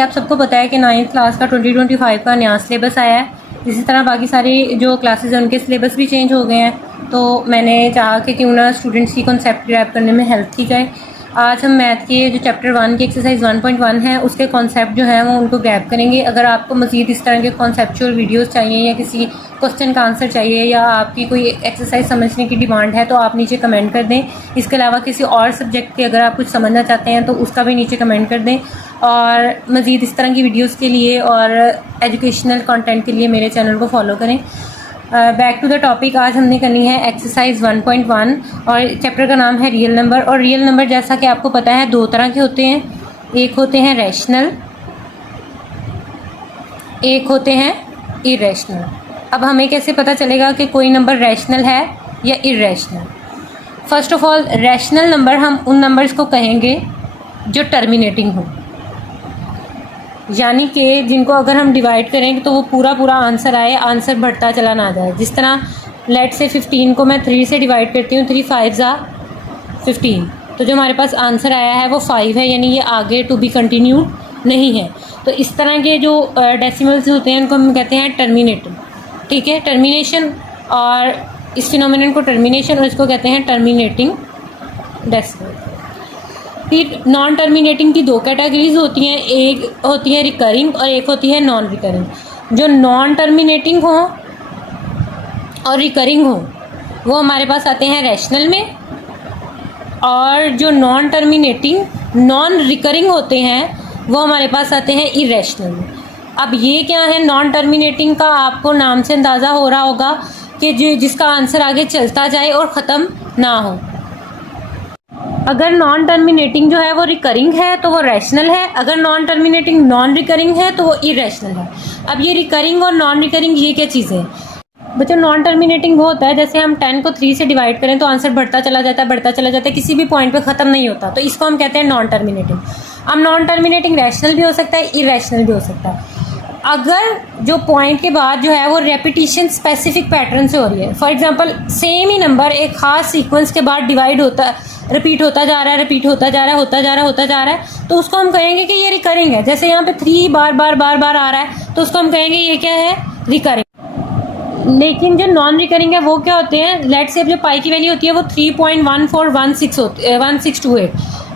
आप सबको पता है कि 9th क्लास का 2025 का नया सिलेबस आया है। इसी तरह बाकी सारे जो क्लासेस हैं उनके सिलेबस भी चेंज हो गए हैं, तो मैंने चाहा कि क्यों ना स्टूडेंट्स की कॉन्सेप्ट ग्रैब करने में हेल्प की जाए। आज हम मैथ के जो चैप्टर 1 की एक्सरसाइज 1.1 है उसके कॉन्सेप्ट जो है वो उनको ग्रैब करेंगे। अगर आपको मज़ीद इस तरह के कॉन्सेप्चुअल वीडियोस चाहिए या किसी क्वेश्चन का आंसर चाहिए या आपकी कोई एक्सरसाइज समझने की डिमांड है तो आप नीचे कमेंट कर दें। इसके अलावा किसी और सब्जेक्ट के अगर आप कुछ समझना चाहते हैं तो उसका भी नीचे कमेंट कर दें। और मज़ीद इस तरह की वीडियोस के लिए और एजुकेशनल कंटेंट के लिए मेरे चैनल को फॉलो करें। बैक टू द टॉपिक, आज हमने करनी है एक्सरसाइज 1.1 और चैप्टर का नाम है रियल नंबर। और रियल नंबर जैसा कि आपको पता है दो तरह के होते हैं, एक होते हैं रैशनल, एक होते हैं इरेशनल। अब हमें कैसे पता चलेगा कि कोई नंबर रैशनल है या irrational? First of all, rational number हम उन नंबर्स को कहेंगे जो टर्मिनेटिंग हो, यानी कि जिनको अगर हम डिवाइड करेंगे तो वो पूरा पूरा आंसर आए, आंसर बढ़ता चला ना जाए। जिस तरह लेट से 15 को मैं 3 से डिवाइड करती हूँ, 3 5 ज़ा 15, तो जो हमारे पास आंसर आया है वो 5 है, यानी ये आगे टू बी कंटिन्यू नहीं है। तो इस तरह के जो डेसिमल्स होते हैं उनको हम कहते हैं टर्मिनेटिंग। ठीक है, टर्मिनेशन, और इस फिनोमिनन को टर्मिनेशन और इसको कहते हैं टर्मिनेटिंग डेसिमल। फिर नॉन टर्मिनेटिंग की दो कैटेगरीज होती हैं, एक होती है रिकरिंग और एक होती है नॉन रिकरिंग। जो नॉन टर्मिनेटिंग हो और रिकरिंग हो वो हमारे पास आते हैं रैशनल में, और जो नॉन टर्मिनेटिंग नॉन रिकरिंग होते हैं वो हमारे पास आते हैं इरेशनल में। अब ये क्या है नॉन टर्मिनेटिंग का? आपको नाम से अंदाज़ा हो रहा होगा कि जिसका आंसर आगे चलता जाए और ख़त्म ना हो। अगर नॉन टर्मिनेटिंग जो है वो रिकरिंग है तो वो रैशनल है, अगर नॉन टर्मिनेटिंग नॉन रिकरिंग है तो वो इरेशनल है। अब ये रिकरिंग और नॉन रिकरिंग ये क्या चीज़ें हैं बच्चों? नॉन टर्मिनेटिंग वो होता है जैसे हम 10 को 3 से डिवाइड करें तो आंसर बढ़ता चला जाता है, बढ़ता चला जाता है, किसी भी पॉइंट पे ख़त्म नहीं होता, तो इसको हम कहते हैं नॉन टर्मिनेटिंग। अब नॉन टर्मिनेटिंग रैशनल भी हो सकता है, इरेशनल भी हो सकता है। अगर जो पॉइंट के बाद जो है वो रेपिटेशन स्पेसिफिक पैटर्न से हो रही है, for example same he number एक खास सीक्वेंस के बाद डिवाइड होता, रिपीट होता जा रहा है, रिपीट होता जा रहा है, होता जा रहा है, होता जा रहा है, तो उसको हम कहेंगे कि ये रिकरिंग है। जैसे यहाँ पे 3 बार बार बार बार आ रहा है तो उसको हम कहेंगे ये क्या है, रिकरिंग। लेकिन जो नॉन रिकरिंग है वो क्या होते हैं? लेट से जो पाई की वैल्यू होती है वो 3.141628,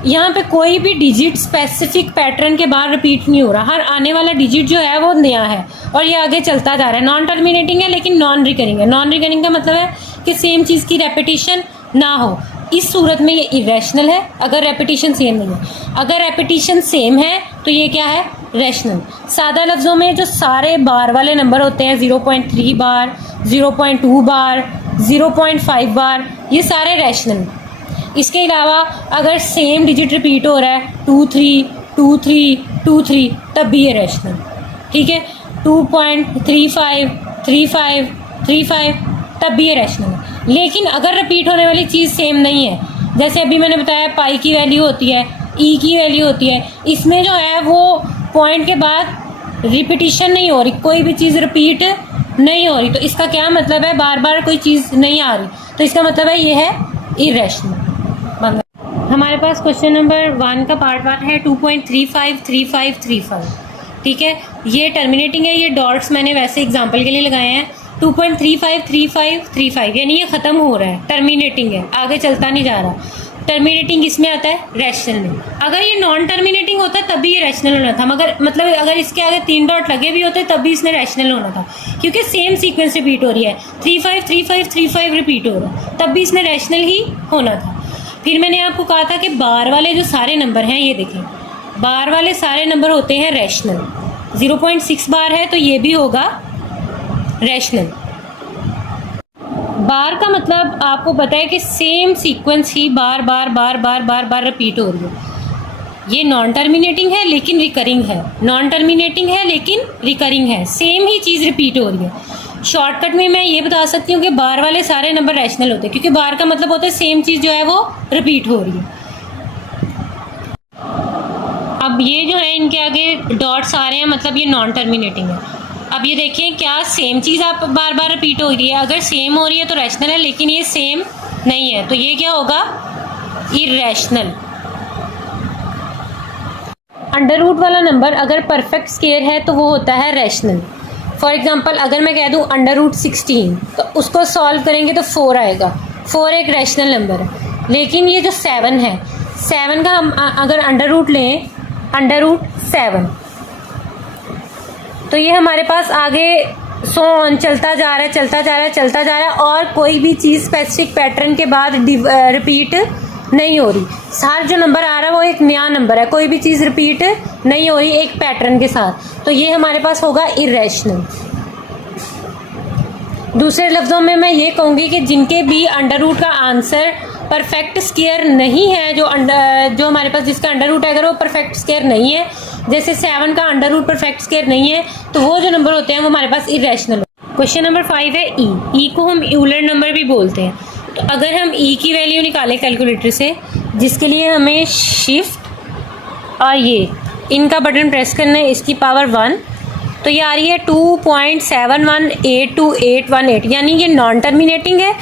यहाँ पे कोई भी डिजिट स्पेसिफिक पैटर्न के बाद रिपीट नहीं हो रहा, हर आने वाला डिजिट जो है वो नया है और ये आगे चलता जा रहा है। नॉन टर्मिनेटिंग है लेकिन नॉन रिकरिंग है। नॉन रिकरिंग का मतलब है कि सेम चीज़ की रेपिटेशन ना हो। इस सूरत में ये इरेशनल है अगर रेपिटेशन सेम नहीं है। अगर रेपिटेशन सेम है तो ये क्या है, रैशनल। सादा लफ्ज़ों में जो सारे बार वाले नंबर होते हैं 0.3 बार, 0.2 बार, 0.5 बार, ये सारे रैशनल। इसके अलावा अगर सेम डिजिट रिपीट हो रहा है 2 3 2 3 2 3 तब भी ये रैशनल। ठीक है, 2.35 35 35 तब भी ये रैशनल है। लेकिन अगर रिपीट होने वाली चीज़ सेम नहीं है, जैसे अभी मैंने बताया पाई की वैल्यू होती है, ई की वैल्यू होती है, इसमें जो है वो पॉइंट के बाद रिपीटिशन नहीं हो रही, कोई भी चीज़ रिपीट नहीं हो रही, तो इसका क्या मतलब है? बार बार कोई चीज़ नहीं आ रही, तो इसका मतलब है ये है इरेशनल। हमारे पास क्वेश्चन नंबर 1 का पार्ट 1 है 2.353535। ठीक है, ये टर्मिनेटिंग है, ये डॉट्स मैंने वैसे एग्जांपल के लिए लगाए हैं। 2.353535 यानी ये ख़त्म हो रहा है, टर्मिनेटिंग है, आगे चलता नहीं जा रहा। टर्मिनेटिंग इसमें आता है रैशनल में। अगर ये नॉन टर्मिनेटिंग होता तब भी ये रैशनल होना था, मगर मतलब अगर इसके आगे 3 डॉट लगे भी होते तब भी इसमें रैशनल होना था, क्योंकि सेम सीक्वेंस रिपीट हो रही है, 353535 रिपीट हो रहा है, तब भी इसमें रैशनल ही होना था। फिर मैंने आपको कहा था कि बार वाले जो सारे नंबर हैं, ये देखें, बार वाले सारे नंबर होते हैं रैशनल। 0.6 बार है तो ये भी होगा रैशनल। बार का मतलब आपको पता है कि सेम सीक्वेंस ही बार बार बार बार बार बार रिपीट हो रही है। ये नॉन टर्मिनेटिंग है लेकिन रिकरिंग है, नॉन टर्मिनेटिंग है लेकिन रिकरिंग है, सेम ही चीज़ रिपीट हो रही है। शॉर्टकट में मैं ये बता सकती हूँ कि बार वाले सारे नंबर रैशनल होते हैं, क्योंकि बार का मतलब होता है सेम चीज़ जो है वो रिपीट हो रही है। अब ये जो है इनके आगे डॉट्स आ रहे हैं, मतलब ये नॉन टर्मिनेटिंग है। अब ये देखिए क्या सेम चीज़ आप बार बार रिपीट हो रही है, अगर सेम हो रही है तो रैशनल है, लेकिन ये सेम नहीं है तो ये क्या होगा, इरेशनल। अंडर रूट वाला नंबर अगर परफेक्ट स्क्वायर है तो वो होता है रैशनल। फॉर एग्जांपल अगर मैं कह दूँ अंडर रूट 16 तो उसको सॉल्व करेंगे तो 4 आएगा। 4 एक रैशनल नंबर है। लेकिन ये जो 7 है, 7 का हम अगर अंडर रूट लें, अंडर रूट 7, तो ये हमारे पास आगे सो ऑन चलता जा रहा है, चलता जा रहा है, चलता जा रहा है, और कोई भी चीज़ स्पेसिफिक पैटर्न के बाद रिपीट नहीं हो रही। हर जो नंबर आ रहा है वो एक नया नंबर है, कोई भी चीज़ रिपीट नहीं हो रही एक पैटर्न के साथ, तो ये हमारे पास होगा इरेशनल। दूसरे लफ्ज़ों में मैं ये कहूँगी कि जिनके भी अंडर रूट का आंसर परफेक्ट स्क्वायर नहीं है, जो हमारे पास जिसका अंडर रूट है अगर वो परफेक्ट स्क्वायर नहीं है, जैसे 7 का अंडर रूट परफेक्ट स्क्वायर नहीं है, तो वो जो नंबर होते हैं वो हमारे पास इरेशनल। क्वेश्चन नंबर 5 है ई को हम यूलर नंबर भी बोलते हैं। तो अगर हम ई की वैल्यू निकालें कैलकुलेटर से, जिसके लिए हमें शिफ्ट और ये इनका बटन प्रेस करना है, इसकी पावर 1, तो ये आ रही है 2.71828818, यानी ये नॉन टर्मिनेटिंग है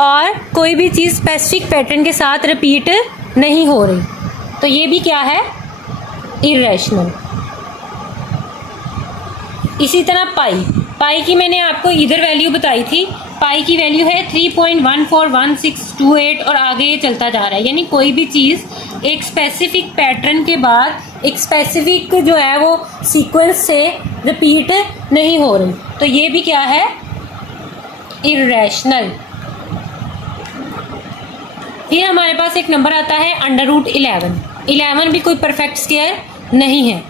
और कोई भी चीज़ स्पेसिफिक पैटर्न के साथ रिपीट नहीं हो रही, तो ये भी क्या है, इरेशनल। इसी तरह पाई की मैंने आपको इधर वैल्यू बताई थी, पाई की वैल्यू है 3.141628 और आगे ये चलता जा रहा है, यानी कोई भी चीज़ एक स्पेसिफिक पैटर्न के बाद एक स्पेसिफिक जो है वो सीक्वेंस से रिपीट नहीं हो रही, तो ये भी क्या है, इरेशनल। फिर हमारे पास एक नंबर आता है अंडर रूट 11 भी कोई परफेक्ट स्क्वायर नहीं है,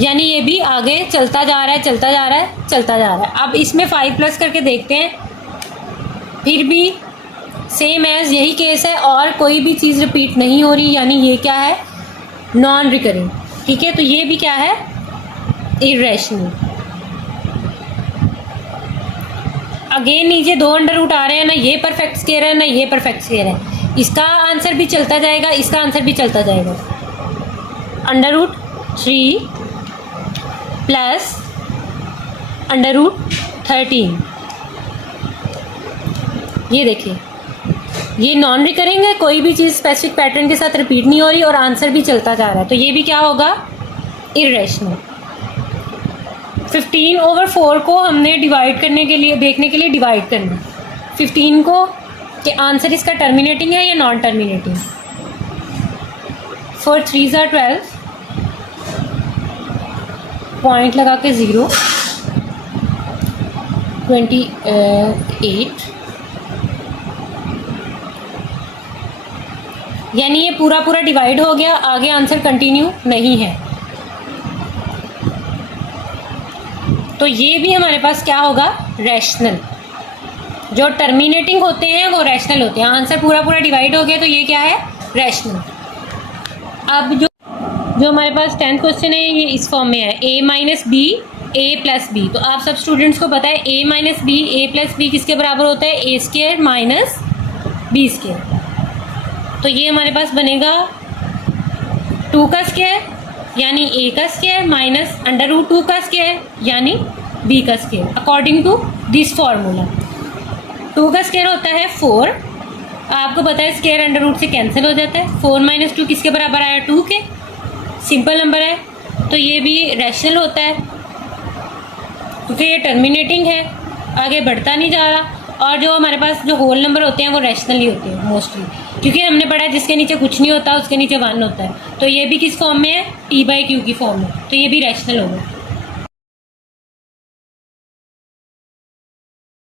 यानी ये भी आगे चलता जा रहा है, चलता जा रहा है, चलता जा रहा है। अब इसमें 5 प्लस करके देखते हैं, फिर भी सेम एज यही केस है और कोई भी चीज़ रिपीट नहीं हो रही, यानी ये क्या है, नॉन रिकरिंग। ठीक है, तो ये भी क्या है, इरेशनल। अगेन नीचे 2 अंडर रूट आ रहे हैं, ना ये परफेक्ट स्क्वायर है ना ये परफेक्ट स्क्वायर है, इसका आंसर भी चलता जाएगा, इसका आंसर भी चलता जाएगा। Under root 3 plus under root 13, ये देखिए ये नॉन रिकरिंग है, कोई भी चीज़ स्पेसिफिक पैटर्न के साथ रिपीट नहीं हो रही और आंसर भी चलता जा रहा है, तो ये भी क्या होगा, इरेशनल। 15/4 को हमने डिवाइड करने के लिए, देखने के लिए डिवाइड करना 15 को कि आंसर इसका टर्मिनेटिंग है या non terminating. 4 3s are 12, point लगा के 0, 28, यानी ये पूरा पूरा डिवाइड हो गया, आगे आंसर कंटिन्यू नहीं है, तो ये भी हमारे पास क्या होगा, रैशनल। जो टर्मिनेटिंग होते हैं वो रैशनल होते हैं, आंसर पूरा पूरा डिवाइड हो गया तो ये क्या है, रैशनल। अब जो हमारे पास 10th क्वेश्चन है ये इस फॉर्म में है, a minus b a plus b. तो आप सब स्टूडेंट्स को पता है a minus b a plus b किसके बराबर होता है, a square minus b square. तो ये हमारे पास बनेगा 2 का स्क्वायर यानी a का स्क्वायर माइनस अंडर रूट 2 का स्क्वायर यानी b का square, according to this formula. 2 का स्क्वायर होता है 4, आपको पता है स्क्वायर अंडर रूट से कैंसिल हो जाता है, 4 माइनस 2 किसके बराबर आया, 2 के, सिंपल नंबर है, तो ये भी रैशनल होता है क्योंकि ये टर्मिनेटिंग है, आगे बढ़ता नहीं जा रहा। और जो हमारे पास जो होल नंबर होते हैं वो रैशनल ही होते हैं मोस्टली, क्योंकि हमने पढ़ा है जिसके नीचे कुछ नहीं होता उसके नीचे 1 होता है, तो ये भी किस फॉर्म में है, t/q की फॉर्म में, तो ये भी रैशनल होगा।